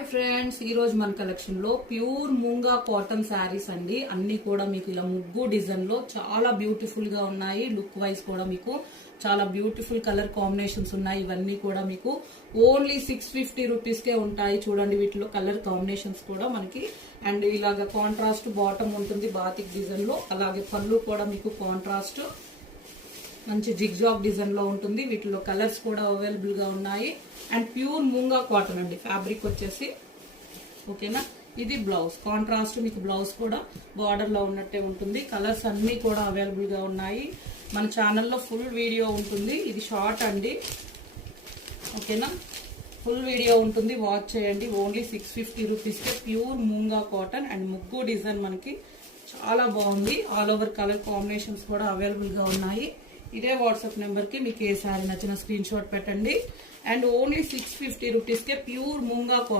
Hi friends, ఈ రోజు మన కలెక్షన్ లో ప్యూర్ మూంగా కాటన్ శారీస్ అండి. అన్ని కూడా మీకు ఇలా ముగ్గు డిజైన్ లో చాలా బ్యూటిఫుల్ గా ఉన్నాయి. లుక్ వైజ్ కూడా మీకు చాలా బ్యూటిఫుల్ కలర్ కాంబినేషన్స్ ఉన్నాయి. ఇవన్నీ కూడా మీకు ఓన్లీ 650 రూపీస్ కే ఉంటాయి. చూడండి, వీటిలో కలర్ కాంబినేషన్స్ కూడా మనకి అండ్ ఇలాగ కాంట్రాస్ట్ బాటమ్ ఉంటుంది బాతిక్ డిజైన్ లో. అలాగే పళ్ళు కూడా మీకు కాంట్రాస్ట్ మంచి జిగ్జాగ్ డిజైన్ లో ఉంటుంది. వీటిలో కలర్స్ కూడా అవైలబుల్ గా ఉన్నాయి. అండ్ ప్యూర్ మూంగా కాటన్ అండి ఫ్యాబ్రిక్ వచ్చేసి. ఓకేనా, ఇది బ్లౌజ్ కాంట్రాస్ట్, మీకు బ్లౌజ్ కూడా బార్డర్ లో ఉన్నట్టే ఉంటుంది. కలర్స్ అన్ని కూడా అవైలబుల్ గా ఉన్నాయి. మన ఛానల్లో ఫుల్ వీడియో ఉంటుంది. ఇది షార్ట్ అండి. ఓకేనా, ఫుల్ వీడియో ఉంటుంది, వాచ్ చేయండి. ఓన్లీ 650 రూపీస్కే ప్యూర్ మూంగా కాటన్ అండ్ ముగ్గు డిజైన్ మనకి చాలా బాగుంది. ఆల్ ఓవర్ కలర్ కాంబినేషన్స్ కూడా అవైలబుల్ గా ఉన్నాయి. ఇదే వాట్సాప్ నెంబర్ కి మీకు ఏ సారీ నచ్చిన స్క్రీన్ షాట్ పెట్టండి. అండ్ ఓన్లీ 650 రూపీస్కే ప్యూర్ మూంగా కాటన్